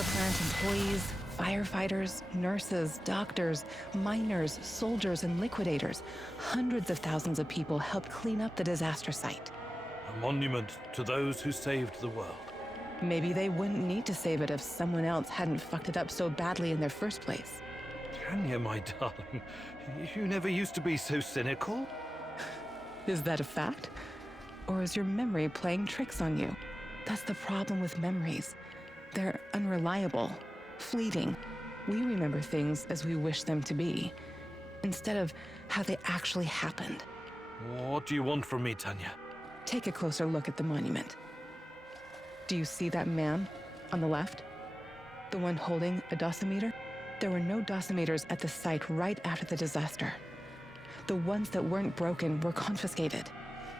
power plant employees, firefighters, nurses, doctors, miners, soldiers, and liquidators. Hundreds of thousands of people helped clean up the disaster site. A monument to those who saved the world. Maybe they wouldn't need to save it if someone else hadn't fucked it up so badly in their first place. Tanya, my darling, you never used to be so cynical. Is that a fact? Or is your memory playing tricks on you? That's the problem with memories. They're unreliable, fleeting. We remember things as we wish them to be, instead of how they actually happened. What do you want from me, Tanya? Take a closer look at the monument. Do you see that man on the left? The one holding a dosimeter? There were no dosimeters at the site right after the disaster. The ones that weren't broken were confiscated.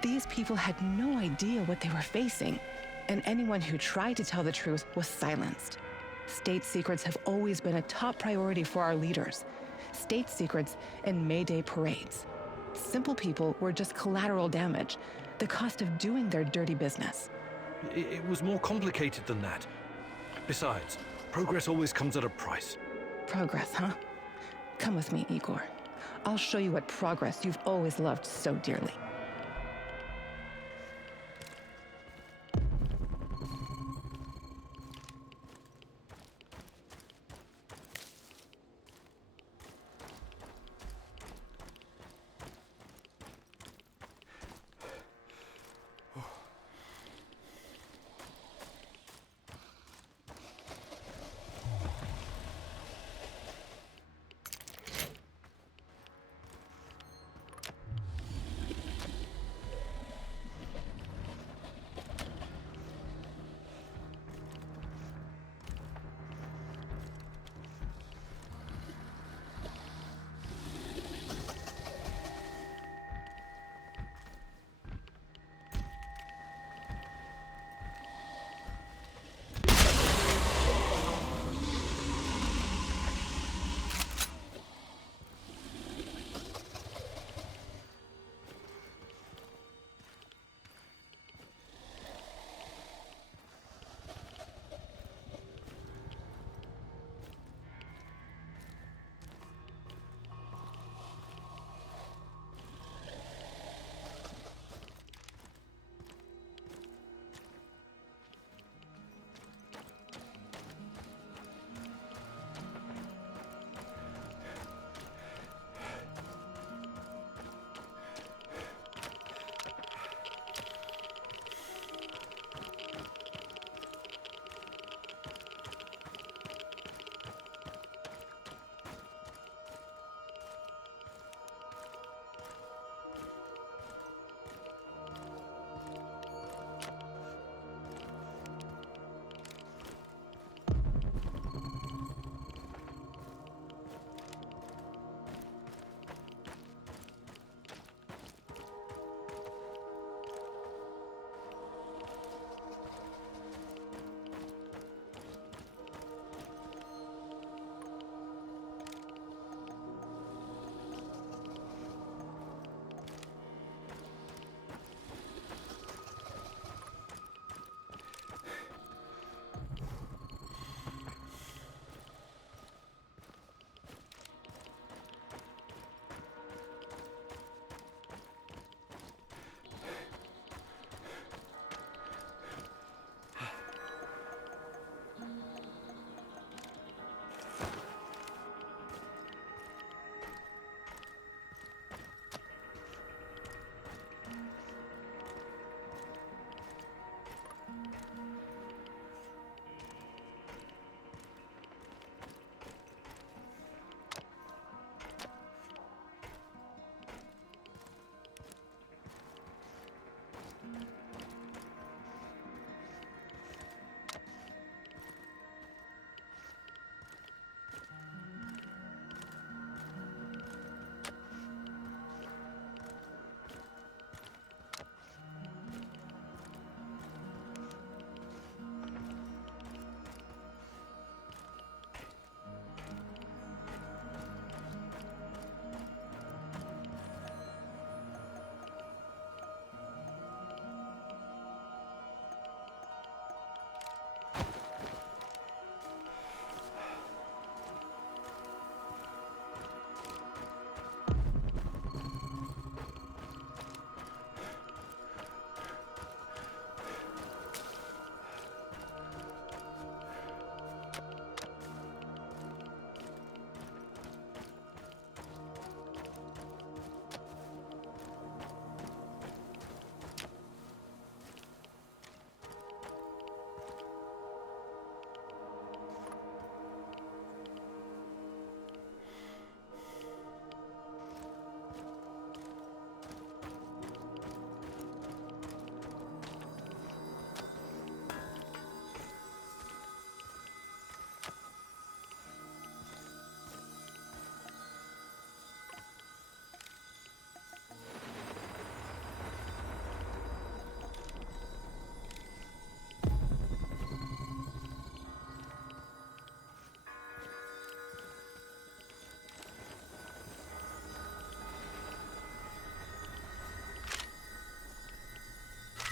These people had no idea what they were facing, and anyone who tried to tell the truth was silenced. State secrets have always been a top priority for our leaders. State secrets and May Day parades. Simple people were just collateral damage, the cost of doing their dirty business. It was more complicated than that. Besides, progress always comes at a price. Progress, huh? Come with me, Igor. I'll show you what progress you've always loved so dearly.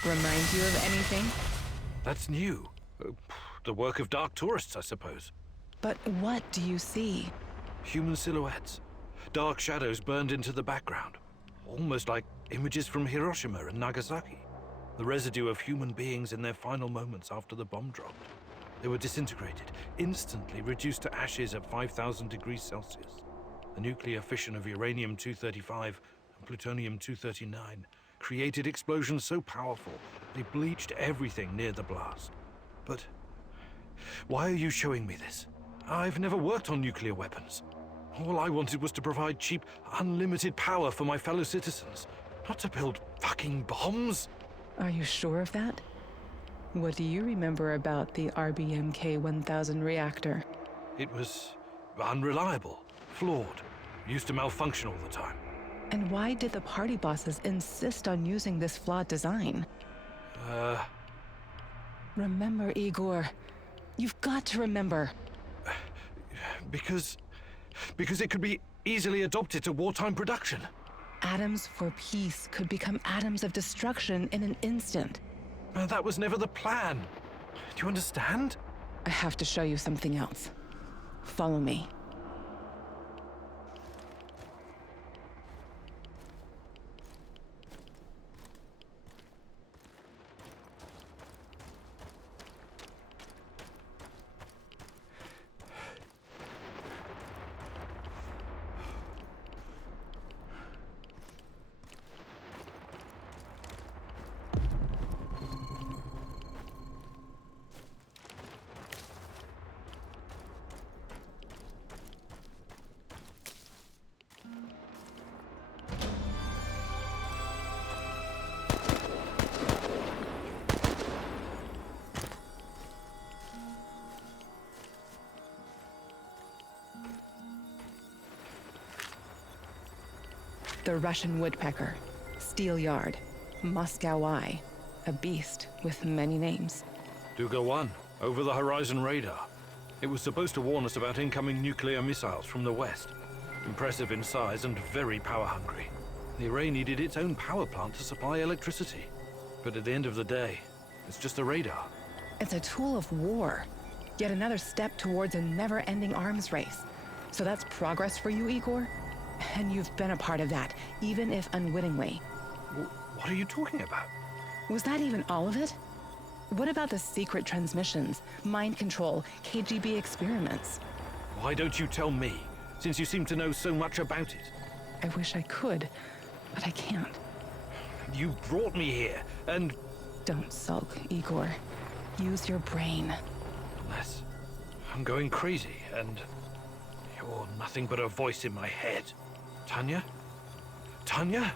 Remind you of anything? That's new. The work of dark tourists, I suppose. But what do you see? Human silhouettes. Dark shadows burned into the background. Almost like images from Hiroshima and Nagasaki. The residue of human beings in their final moments after the bomb dropped. They were disintegrated, instantly reduced to ashes at 5,000 degrees Celsius. The nuclear fission of uranium-235 and plutonium-239 created explosions so powerful they bleached everything near the blast. But why are you showing me this? I've never worked on nuclear weapons. All I wanted was to provide cheap, unlimited power for my fellow citizens, not to build fucking bombs. Are you sure of that? What do you remember about the RBMK-1000 reactor? It was unreliable, flawed, used to malfunction all the time. And why did the party bosses insist on using this flawed design? Remember, Igor. You've got to remember. Because it could be easily adopted to wartime production. Atoms for peace could become atoms of destruction in an instant. That was never the plan. Do you understand? I have to show you something else. Follow me. The Russian woodpecker, steel yard, Moscow eye, a beast with many names. Duga 1, over the horizon radar. It was supposed to warn us about incoming nuclear missiles from the west. Impressive in size and very power-hungry. The array needed its own power plant to supply electricity. But at the end of the day, it's just a radar. It's a tool of war. Yet another step towards a never-ending arms race. So that's progress for you, Igor? And you've been a part of that, even if unwittingly. What are you talking about? Was that even all of it? What about the secret transmissions, mind control, KGB experiments? Why don't you tell me, since you seem to know so much about it? I wish I could, but I can't. You brought me here, and... Don't sulk, Igor. Use your brain. Unless I'm going crazy, and you're nothing but a voice in my head. Tanya? Tanya?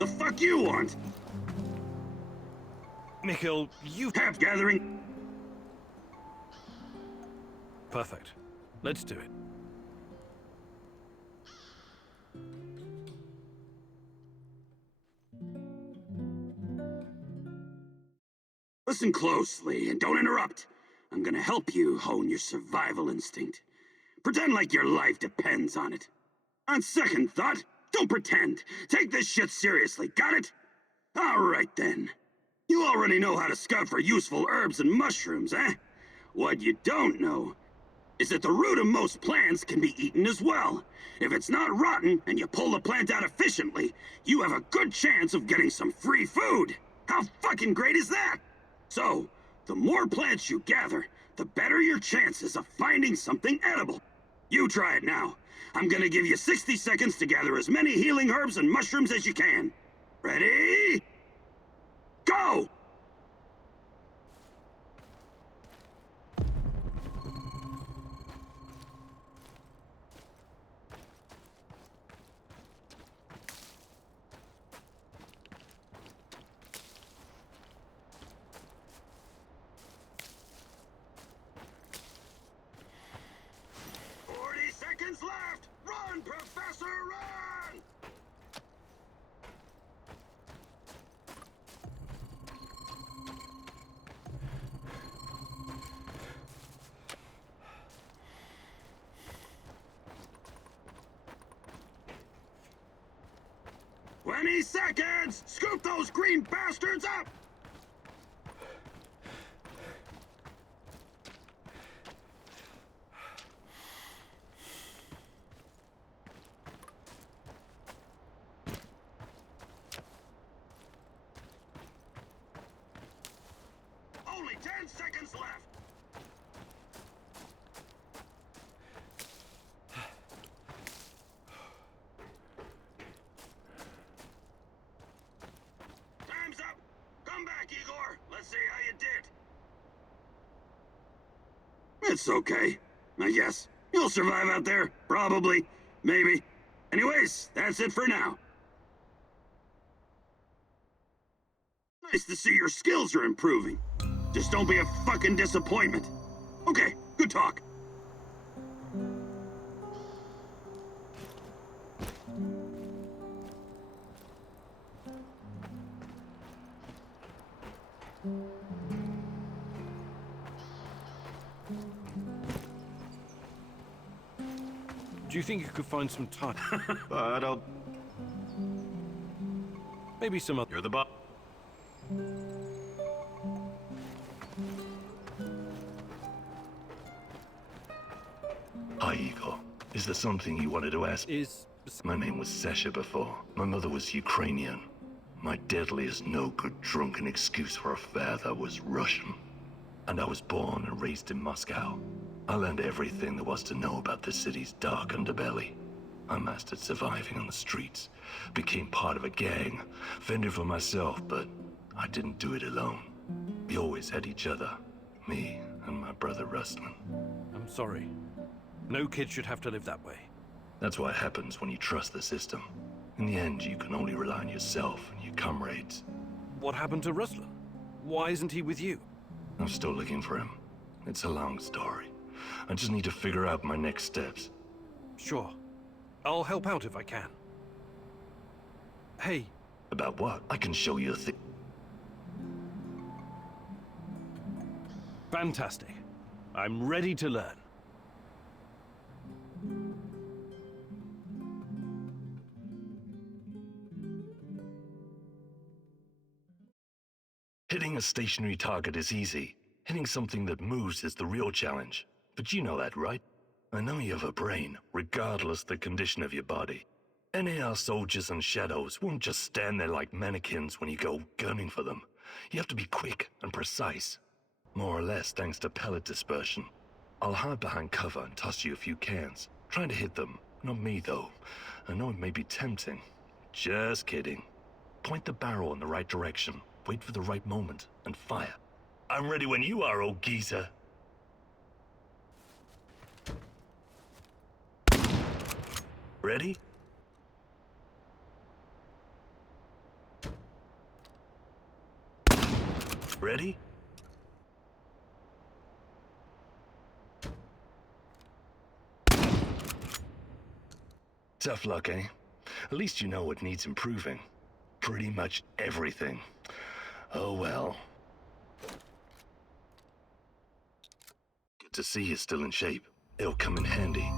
The fuck you want? Mikhail, you... Half gathering? Perfect. Let's do it. Listen closely and don't interrupt. I'm gonna help you hone your survival instinct. Pretend like your life depends on it. On second thought, don't pretend. Take this shit seriously, got it? Alright then. You already know how to scout for useful herbs and mushrooms, eh? What you don't know is that the root of most plants can be eaten as well. If it's not rotten and you pull the plant out efficiently, you have a good chance of getting some free food. How fucking great is that? So, the more plants you gather, the better your chances of finding something edible. You try it now. I'm gonna give you 60 seconds to gather as many healing herbs and mushrooms as you can. Ready? Go! Seconds left! Run, Professor, run! "20 seconds! Scoop those green bastards up!" Only 10 seconds left. Time's up. Come back, Igor. Let's see how you did. It's okay, I guess. You'll survive out there. Probably. Maybe. Anyways, that's it for now. Nice to see your skills are improving. Just don't be a fucking disappointment. Okay, good talk. Do you think you could find some time? But I'll... Maybe some other... You're the boss. Hi, Igor. Is there something you wanted to ask? My name was Sasha before. My mother was Ukrainian. My deadliest no-good drunken excuse for a father was Russian. And I was born and raised in Moscow. I learned everything there was to know about the city's dark underbelly. I mastered surviving on the streets, became part of a gang, fended for myself, but I didn't do it alone. We always had each other, me and my brother Ruslan. I'm sorry. No kid should have to live that way. That's what happens when you trust the system. In the end, you can only rely on yourself and your comrades. What happened to Ruslan? Why isn't he with you? I'm still looking for him. It's a long story. I just need to figure out my next steps. Sure. I'll help out if I can. Hey. About what? I can show you a thing. Fantastic. I'm ready to learn. Hitting a stationary target is easy. Hitting something that moves is the real challenge. But you know that, right? I know you have a brain, regardless the condition of your body. NAR soldiers and shadows won't just stand there like mannequins when you go gunning for them. You have to be quick and precise. More or less thanks to pellet dispersion. I'll hide behind cover and toss you a few cans. Trying to hit them. Not me, though. I know it may be tempting. Just kidding. Point the barrel in the right direction. Wait for the right moment, and fire. I'm ready when you are, old geezer. Ready? Ready? Tough luck, eh? At least you know what needs improving. Pretty much everything. Oh well. Good to see you're still in shape. It'll come in handy.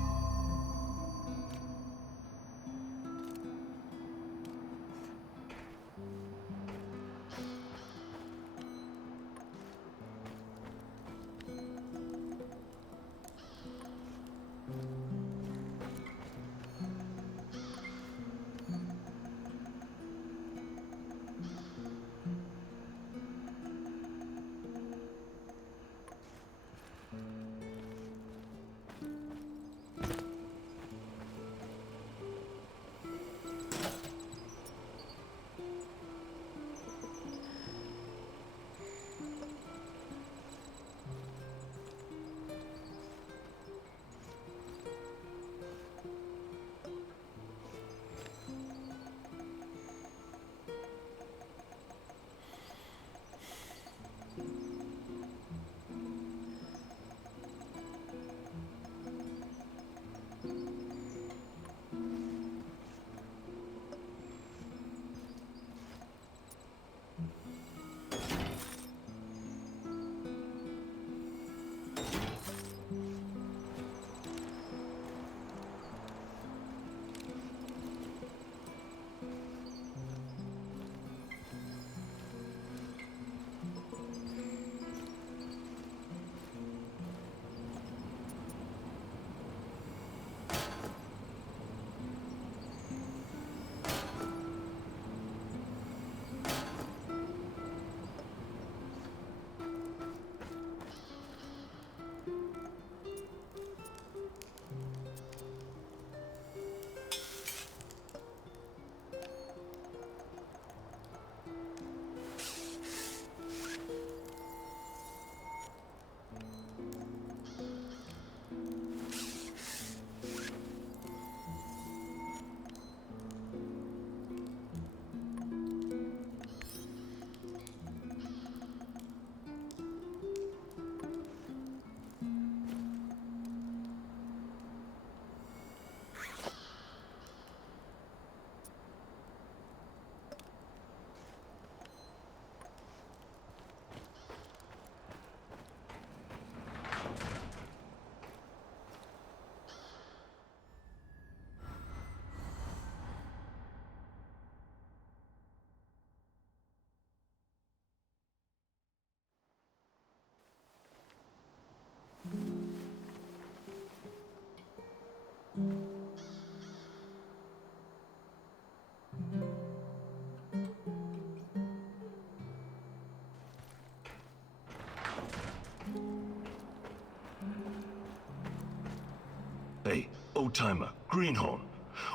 Old-timer, Greenhorn.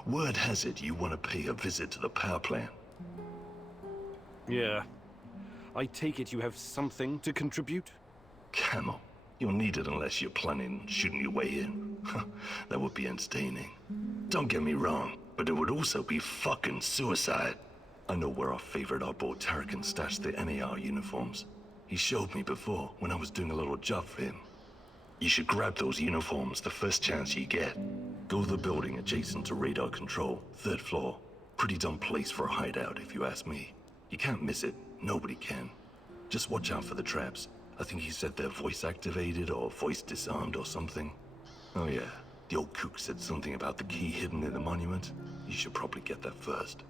Word has it you want to pay a visit to the power plant. Yeah. I take it you have something to contribute? Camel, you'll need it unless you're planning on shooting your way in. That would be entertaining. Don't get me wrong, but it would also be fucking suicide. I know where our favorite oddball Tarracan stashed the NAR uniforms. He showed me before when I was doing a little job for him. You should grab those uniforms the first chance you get. Go to the building adjacent to radar control, 3rd floor. Pretty dumb place for a hideout if you ask me. You can't miss it, nobody can. Just watch out for the traps. I think he said they're voice activated or voice disarmed or something. Oh yeah, the old kook said something about the key hidden in the monument. You should probably get that first.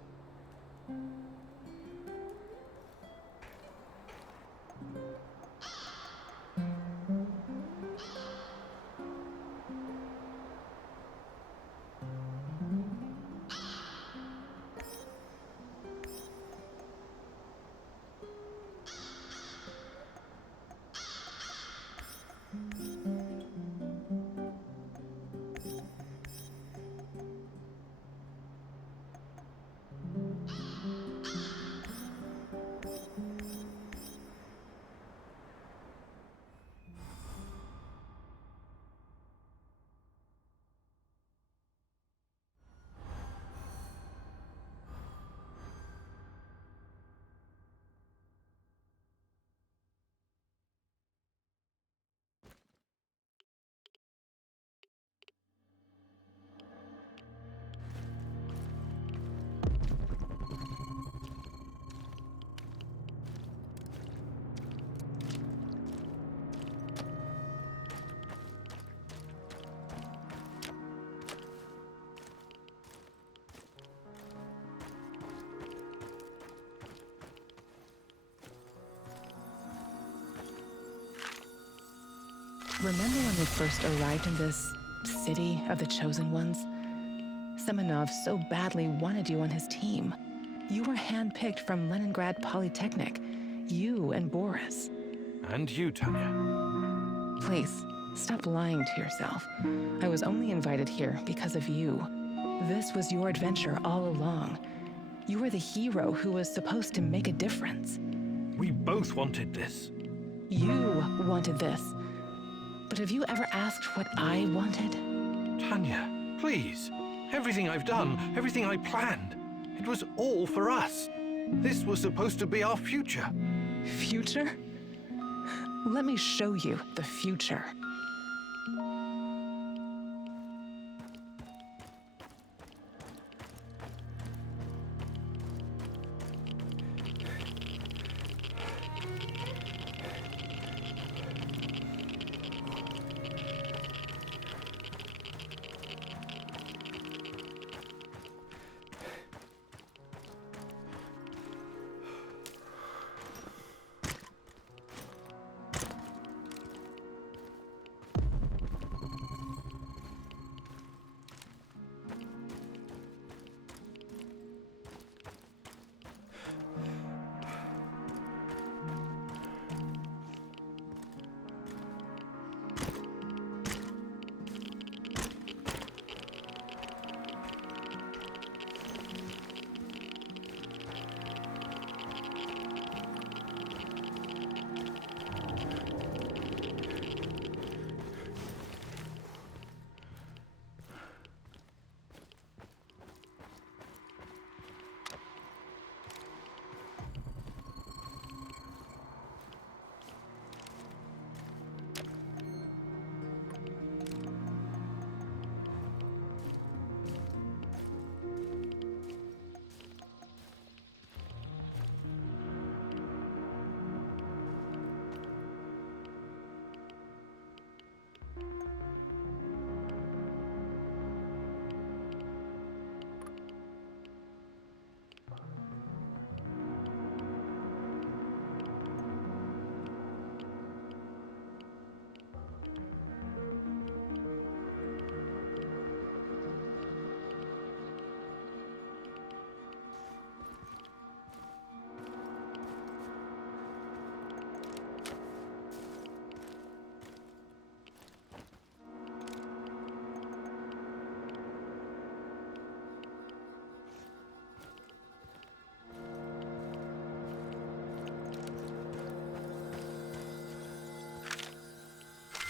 Remember when we first arrived in this city of the Chosen Ones? Semenov so badly wanted you on his team. You were handpicked from Leningrad Polytechnic. You and Boris. And you, Tanya. Please, stop lying to yourself. I was only invited here because of you. This was your adventure all along. You were the hero who was supposed to make a difference. We both wanted this. You wanted this. But have you ever asked what I wanted? Tanya, please. Everything I've done, everything I planned, it was all for us. This was supposed to be our future. Future? Let me show you the future.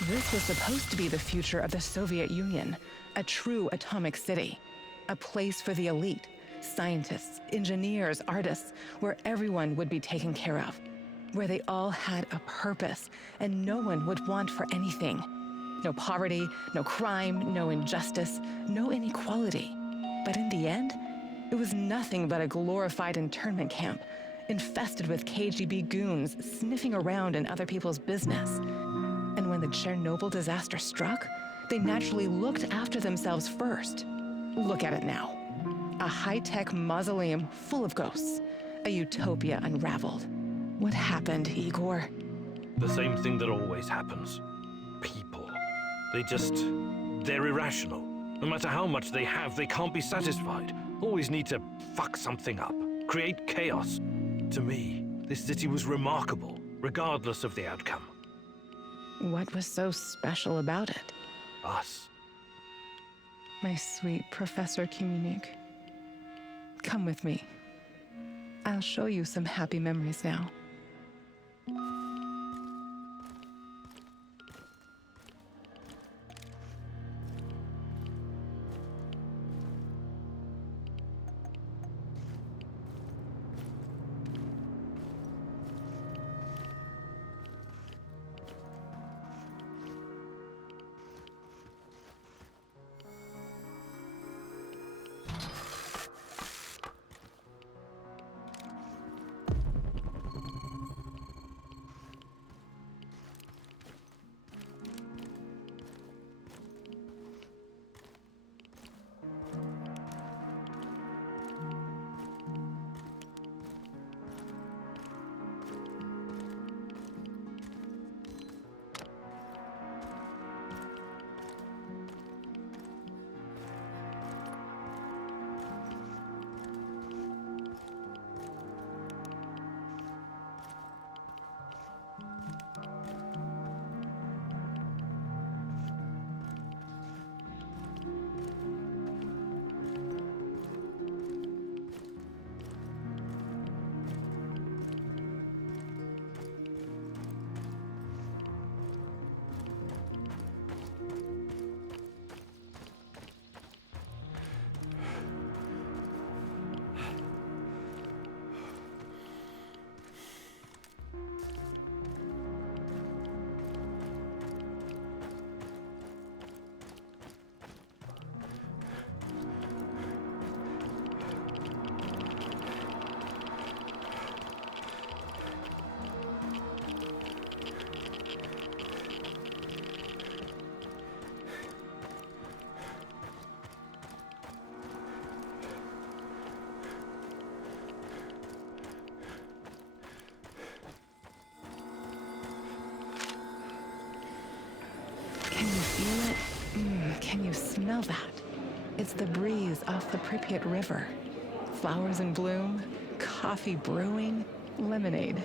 This was supposed to be the future of the Soviet Union, a true atomic city, a place for the elite, scientists, engineers, artists, where everyone would be taken care of, where they all had a purpose and no one would want for anything. No poverty, no crime, no injustice, no inequality. But in the end, it was nothing but a glorified internment camp, infested with KGB goons sniffing around in other people's business. And when the Chernobyl disaster struck, they naturally looked after themselves first. Look at it now. A high-tech mausoleum full of ghosts. A utopia unraveled. What happened, Igor? The same thing that always happens. People. They're irrational. No matter how much they have, they can't be satisfied. Always need to fuck something up. Create chaos. To me, this city was remarkable, regardless of the outcome. What was so special about it? Us. My sweet Professor Kumunik. Come with me. I'll show you some happy memories now. Can you feel it? Can you smell that? It's the breeze off the Pripyat River. Flowers in bloom, coffee brewing, lemonade.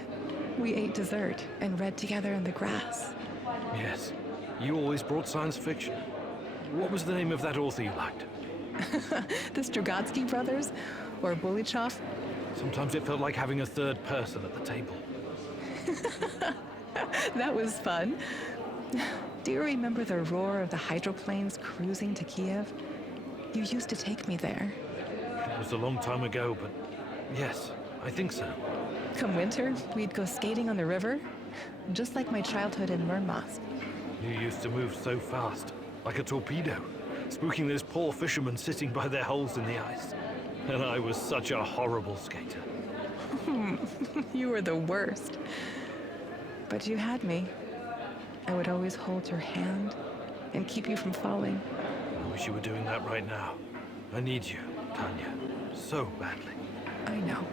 We ate dessert and read together in the grass. Yes. You always brought science fiction. What was the name of that author you liked? The Strugatsky brothers? Or Bulichov? Sometimes it felt like having a third person at the table. That was fun. Do you remember the roar of the hydroplanes cruising to Kiev? You used to take me there. It was a long time ago, but yes, I think so. Come winter, we'd go skating on the river, just like my childhood in Murmansk. You used to move so fast, like a torpedo, spooking those poor fishermen sitting by their holes in the ice. And I was such a horrible skater. You were the worst. But you had me. I would always hold your hand and keep you from falling. I wish you were doing that right now. I need you, Tanya, so badly. I know.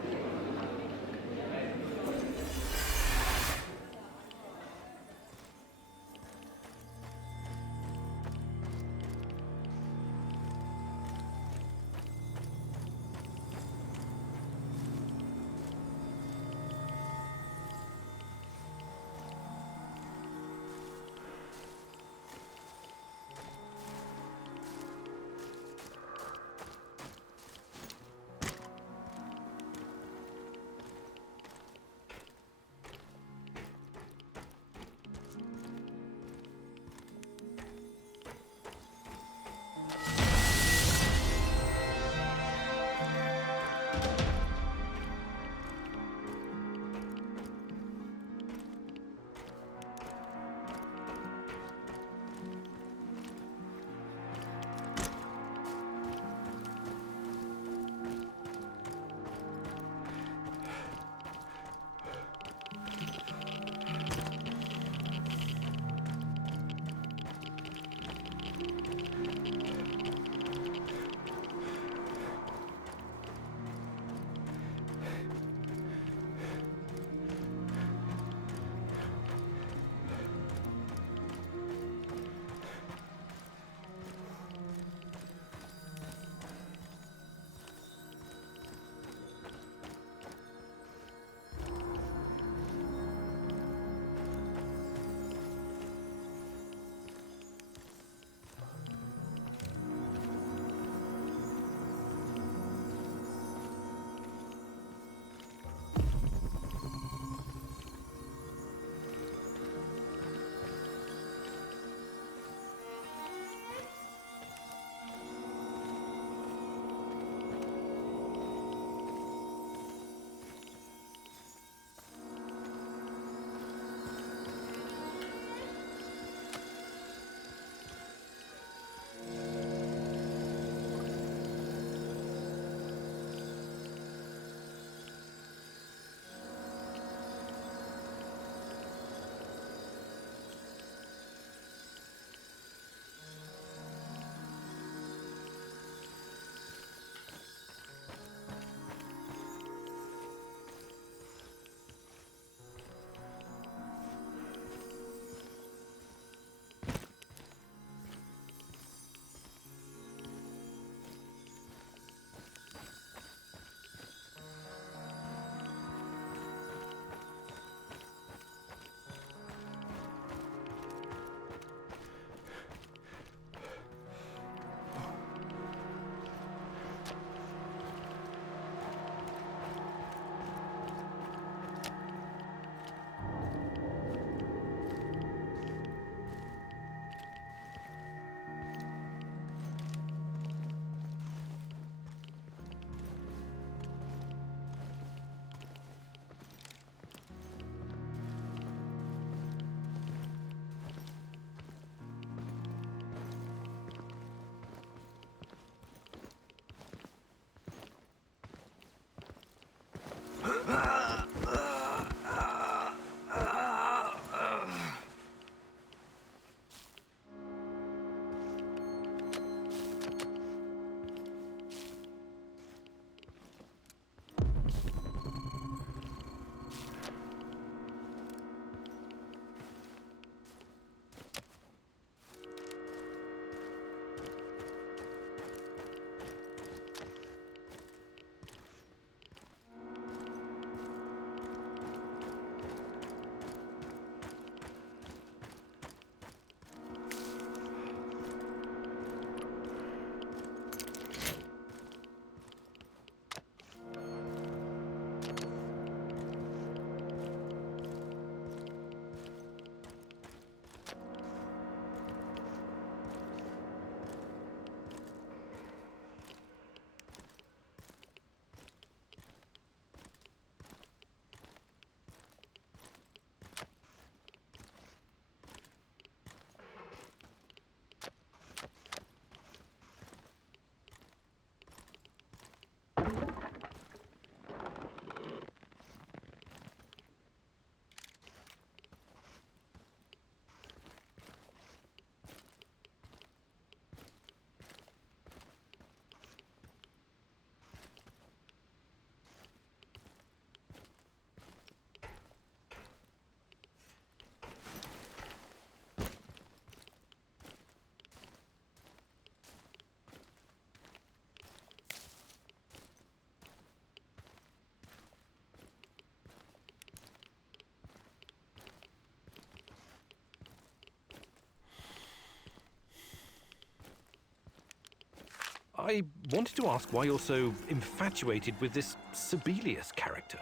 I wanted to ask why you're so infatuated with this Sibelius character.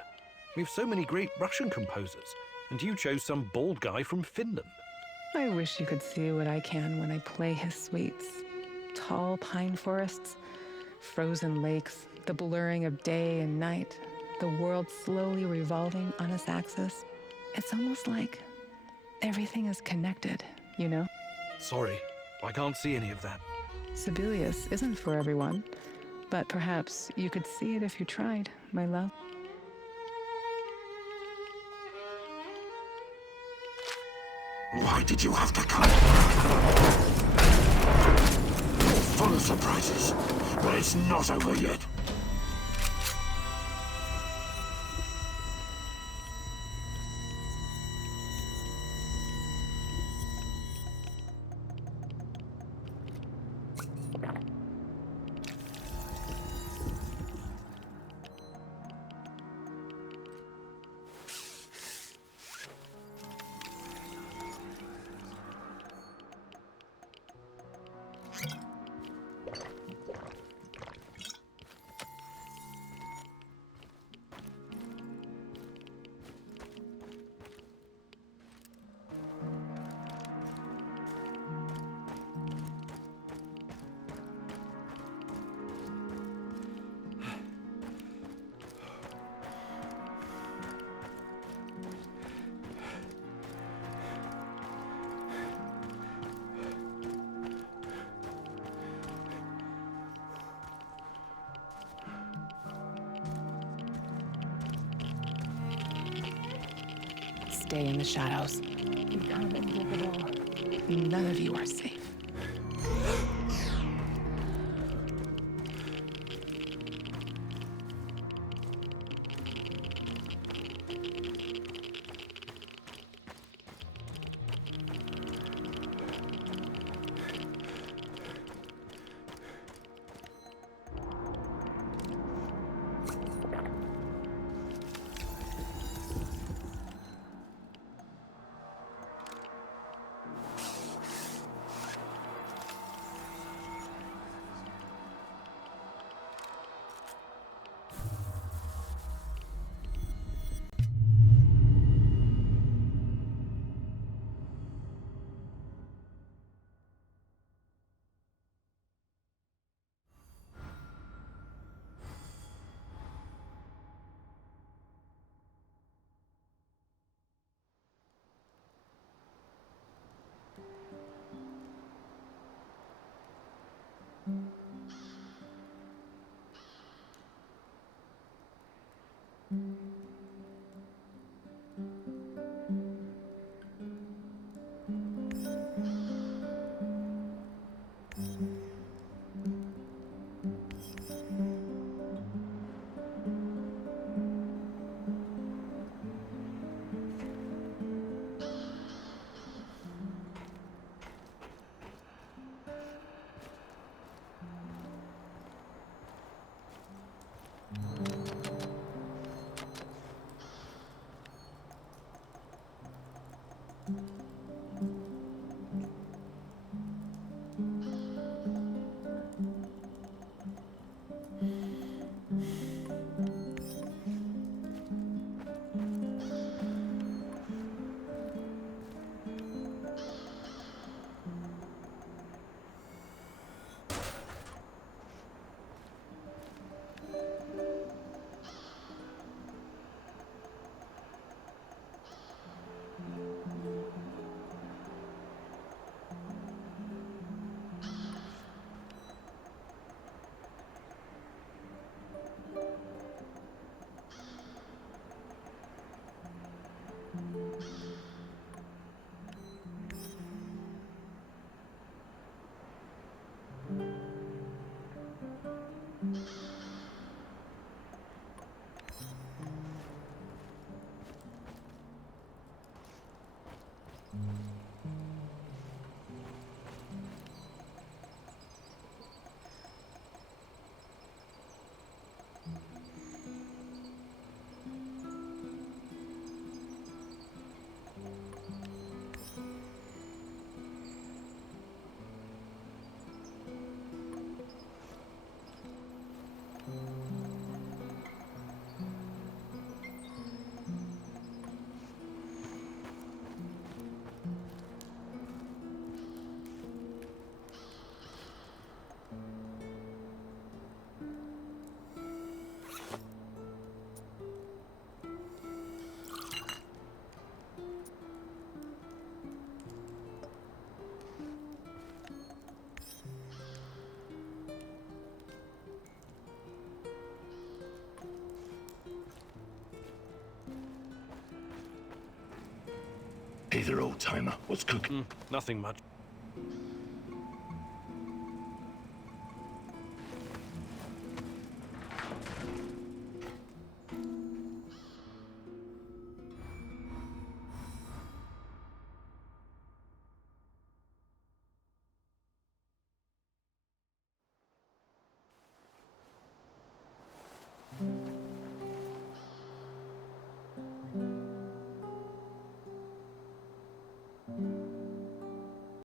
We have so many great Russian composers, and you chose some bald guy from Finland. I wish you could see what I can when I play his suites. Tall pine forests, frozen lakes, the blurring of day and night, the world slowly revolving on its axis. It's almost like everything is connected, you know? Sorry, I can't see any of that. Sibelius isn't for everyone, but perhaps you could see it if you tried, my love. Why did you have to come? Full of surprises, but it's not over yet. Stay in the shadows. Become invisible. None of you are safe. Hey there, old-timer. What's cooking? Nothing much.